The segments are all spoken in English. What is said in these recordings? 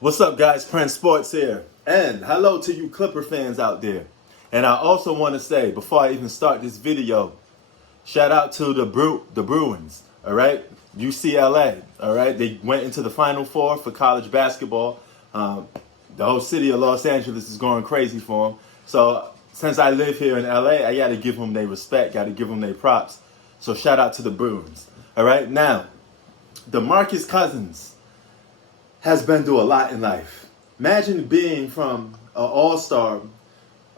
What's up, guys? Prince Sports here. And hello to you Clipper fans out there. And I also want to say, before I even start this video, shout out to the Bruins, all right? UCLA, all right? They went into the Final Four for college basketball. The whole city of Los Angeles is going crazy for them. So since I live here in LA, I got to give them their respect, got to give them their props. So shout out to the Bruins, all right? Now, Demarcus Cousins has been through a lot in life. Imagine being from an all-star,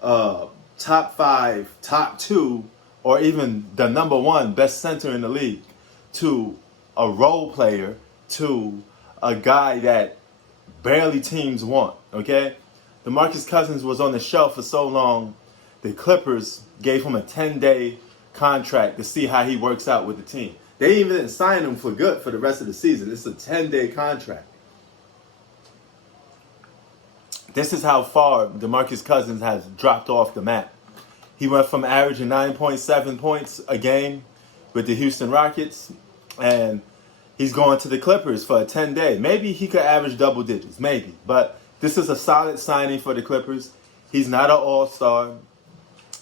top 5, top 2, or even the number 1 best center in the league, to a role player, to a guy that barely teams want, okay? DeMarcus Cousins was on the shelf for so long, the Clippers gave him a 10-day contract to see how he works out with the team. They even didn't sign him for good for the rest of the season. It's a 10-day contract. This is how far DeMarcus Cousins has dropped off the map. He went from averaging 9.7 points a game with the Houston Rockets, and he's going to the Clippers for a 10-day. Maybe he could average double digits, maybe. But this is a solid signing for the Clippers. He's not an all-star.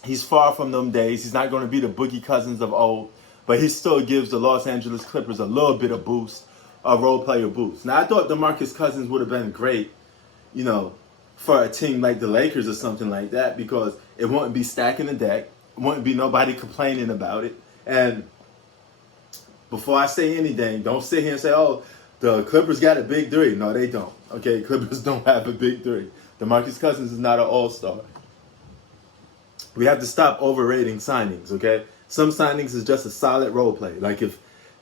He's far from them days. He's not going to be the Boogie Cousins of old, but he still gives the Los Angeles Clippers a little bit of boost, a role player boost. Now, I thought DeMarcus Cousins would have been great, for a team like the Lakers or something like that, because it wouldn't be stacking the deck. It wouldn't be nobody complaining about it. And before I say anything, don't sit here and say, oh, the Clippers got a big three. No, they don't. Okay, Clippers don't have a big three. DeMarcus Cousins is not an all-star. We have to stop overrating signings, okay? Some signings is just a solid role play. Like if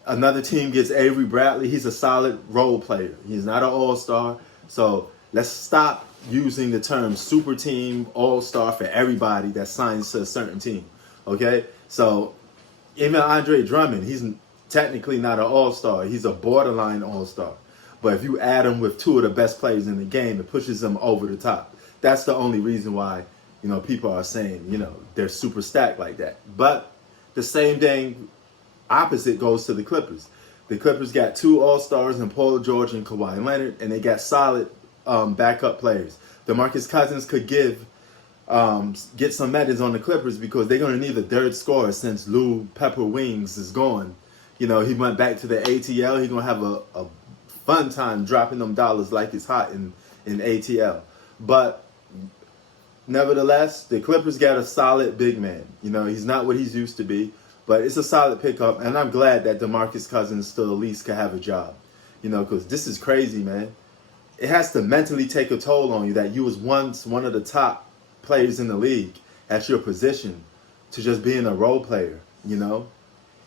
another team gets Avery Bradley, he's a solid role player. He's not an all-star. So let's stop using the term super team, all-star for everybody that signs to a certain team, okay? So even Andre Drummond, he's technically not an all-star. He's a borderline all-star. But if you add him with 2 of the best players in the game, it pushes them over the top. That's the only reason why, people are saying, they're super stacked like that. But the same thing opposite goes to the Clippers. The Clippers got 2 all-stars in Paul George and Kawhi Leonard, and they got solid backup players. DeMarcus Cousins could get some medals on the Clippers because they're going to need a third scorer since Lou Pepper Wings is gone. He went back to the ATL. He's going to have a fun time dropping them dollars like it's hot in ATL. But nevertheless, the Clippers got a solid big man. He's not what he's used to be, but it's a solid pickup, and I'm glad that DeMarcus Cousins still at least can have a job. Because this is crazy, man. It has to mentally take a toll on you that you was once one of the top players in the league at your position to just being a role player,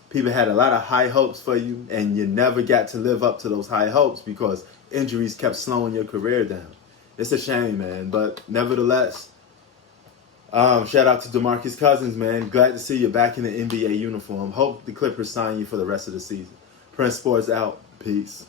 People had a lot of high hopes for you, and you never got to live up to those high hopes because injuries kept slowing your career down. It's a shame, man, but nevertheless, shout out to DeMarcus Cousins, man. Glad to see you back in the NBA uniform. Hope the Clippers sign you for the rest of the season. Prince Sports out. Peace.